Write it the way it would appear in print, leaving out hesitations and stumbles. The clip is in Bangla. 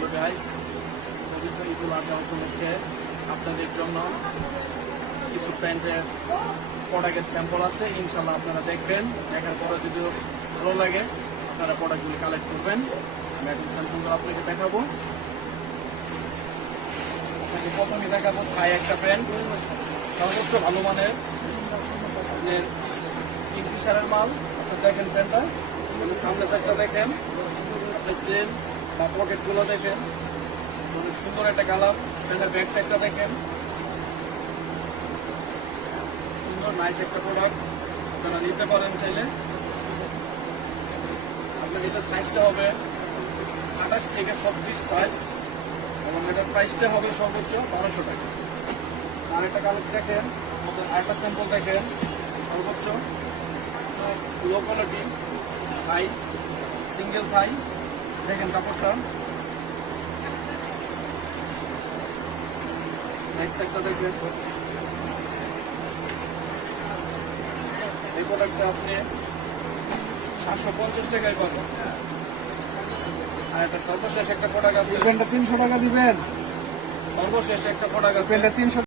হ্যালো গাইস, পবিত্র ঈদুল আজহা উপলক্ষে আপনাদের জন্য কিছু প্যান্টের প্রোডাক্টের স্যাম্পল আছে। ইনশাল্লাহ আপনারা দেখবেন, দেখার পরে যদি ভালো লাগে আপনারা প্রোডাক্টগুলি কালেক্ট করবেন। আমি এখন স্যাম্পলগুলো আপনাকে দেখাবো। আপনাকে প্রথমে দেখাবো থাই একটা প্যান্ট, সর্বোচ্চ ভালো মানের কিংফিশারের মাল। আপনি দেখেন প্যান্টটা, সামনে সাইডটা দেখেন, আপনি চেন বা পকেটগুলো দেখেন, অনেক সুন্দর একটা কালার। প্যান্টের ব্যাক সাইডটা দেখেন, সুন্দর নাইস একটা প্রোডাক্ট, আপনারা নিতে পারেন চাইলে। আপনার এটার সাইজটা হবে 28 থেকে 36 সাইজ এবং এটার প্রাইসটা হবে সর্বোচ্চ 1200 টাকা। আরেকটা কালার দেখেন, আমাদের আরেকটা স্যাম্পল দেখেন, সর্বোচ্চ লো কোয়ালিটি থাই, সিঙ্গেল থাই। দেখেন কাপড়টা, নেক্সট একটা দেখবেন। এই প্রোডাক্টটা আপনি 750 টাকায় পাবেন। আর একটা সর্বশেষ একটা প্রোডাক্ট আছে, 300 টাকা দিবেন। সর্বশেষ একটা প্রোডাক্ট আছে 300